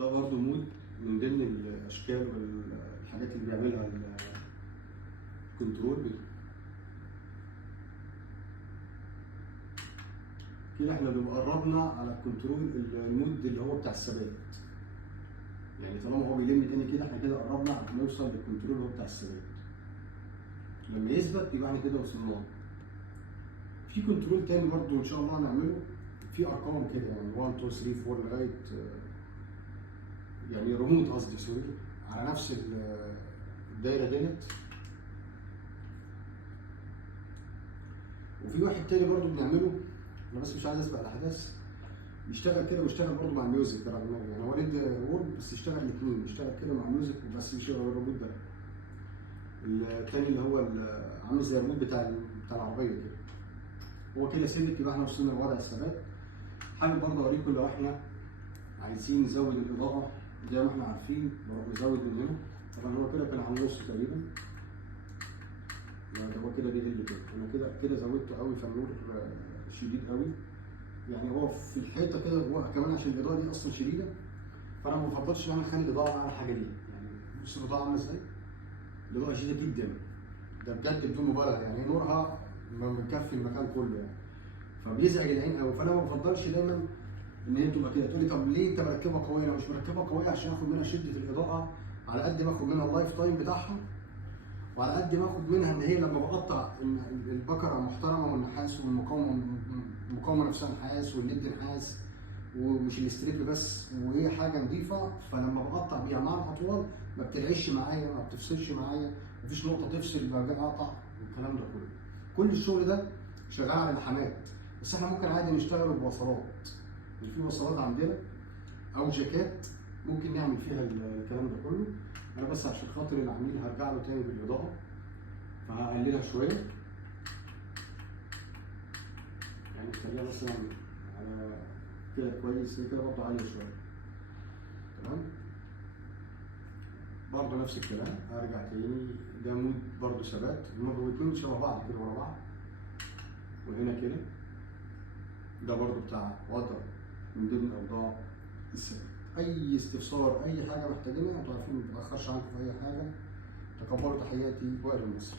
ده برضه مود من ضمن الاشكال والحاجات اللي بيعملها الكنترول. كده احنا بنبقى قربنا على الكنترول المود اللي هو بتاع الثبات. يعني طالما هو بيلم تاني كده احنا كده قربنا نوصل للكنترول اللي هو بتاع الثبات. لما يثبت يبقى احنا كده وصلنا له. في كنترول تاني برضه ان شاء الله هنعمله في ارقام كده، يعني 1 2 3 4 لغايه يعني رموز، قصدي سوري، على نفس الدايره ديت. وفي واحد تاني برضه بنعمله، انا بس مش عايز اسبق الاحداث، يشتغل كده ويشتغل برضه مع الميوزك تبع دماغي. يعني هو ريد وورد بس يشتغل الاثنين، يشتغل كده مع الميوزك وبس يشغل الروبوت ده. التاني اللي هو عامل زي الروبوت بتاع العربيه كده. هو كده ثبت، يبقى احنا وصلنا لوضع الثبات. حابب برضه اوريكم لو احنا عايزين نزود الاضاءه زي ما احنا عارفين، نروح نزود من هنا. طبعا هو كده كان على النص تقريبا، لا ده هو كده بيقل كده. انا كده زودته قوي، فالنور شديد قوي. يعني هو في الحيطه كده، هو كمان عشان الاضاءه دي اصلا شديده، فانا ما بفضلش ان انا اخلي الاضاءه على الحاجه دي. يعني بص الاضاءه عامله ازاي؟ الاضاءه شديده جدا، ده بجد بدون مبالغه. يعني نورها ما مكفي المكان كله يعني، فبيزعج العين قوي. فانا ما بفضلش دايما ان هي تبقى كده. تقول لي طب ليه انت مركبها قويه؟ انا مش مركبها قويه عشان اخد منها شده الاضاءه على قد ما اخد منها اللايف تايم بتاعها، وعلى قد ما اخد منها ان هي لما بقطع البكره محترمه والنحاس والمقاومه نفسها نحاس والليد نحاس ومش الاستريب بس، وهي حاجه نظيفه. فلما بقطع بيها مع الاطوال ما بتلعش معايا، ما بتفصلش معايا، مفيش نقطه تفصل باجي اقطع والكلام ده كله. كل الشغل ده شغال على اللحامات، بس احنا ممكن عادي نشتغل بوصلات. يعني في وصلات عندنا او جاكات ممكن نعمل فيها الكلام ده كله. انا بس عشان خاطر العميل هرجع له تاني بالاضاءه، فهقللها شويه. يعني نخليها مثلا على كده كويس، كده برضه عاليه شويه. تمام. برضه نفس الكلام، هرجع تاني. ده مود برضه ثبات، هما الاتنين شبه بعض كده ورا بعض. وهنا كده ده برضه بتاع وضع من ضمن اوضاع الثبات. اي استفسار، اي حاجه محتاجينها، انتوا عارفين ما بتاخرش عنكم في اي حاجه. تقبلوا تحياتي، وائل المصري.